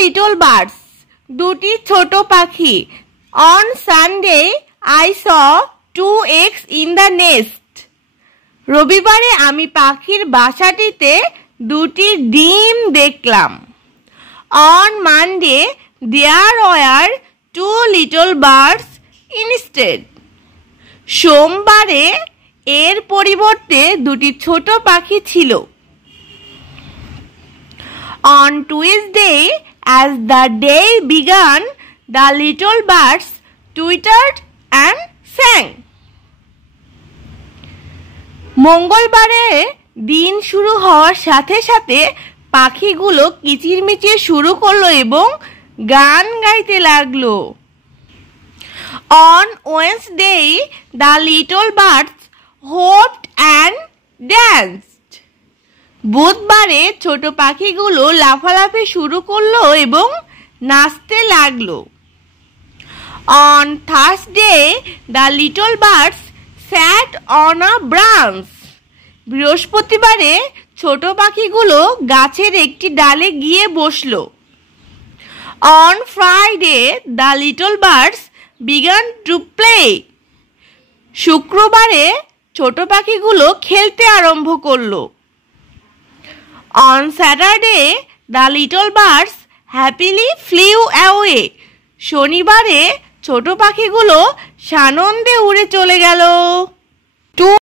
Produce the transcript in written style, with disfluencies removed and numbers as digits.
Little birds, দুটি ছোট পাখি। On Sunday I saw 2 eggs in the nest. রবিবারে আমি পাখির বাসাটিতে দুটি ডিম দেখলাম। On Monday there were 2 little birds instead. সোমবারে এর পরিবর্তে দুটি ছোট পাখি ছিল। On Tuesday, as the day began, the little birds twittered and sang. মঙ্গলবারে দিন শুরু হওয়ার সাথে সাথে পাখিগুলো কিচিরমিচির শুরু করলো এবং গান গাইতে লাগলো। On Wednesday, the little birds hopped and danced. বুধবারে ছোট পাখিগুলো লাফালাফি শুরু করলো এবং নাচতে লাগলো। On Thursday, the little birds sat on a branch. বৃহস্পতিবারে ছোট পাখিগুলো গাছের একটি ডালে গিয়ে বসলো। On Friday, the little birds began to play. শুক্রবারে ছোট পাখিগুলো খেলতে আরম্ভ করলো। On Saturday, the little birds happily flew away. শনিবারে ছোট পাখিগুলো সানন্দে উড়ে চলে গেল।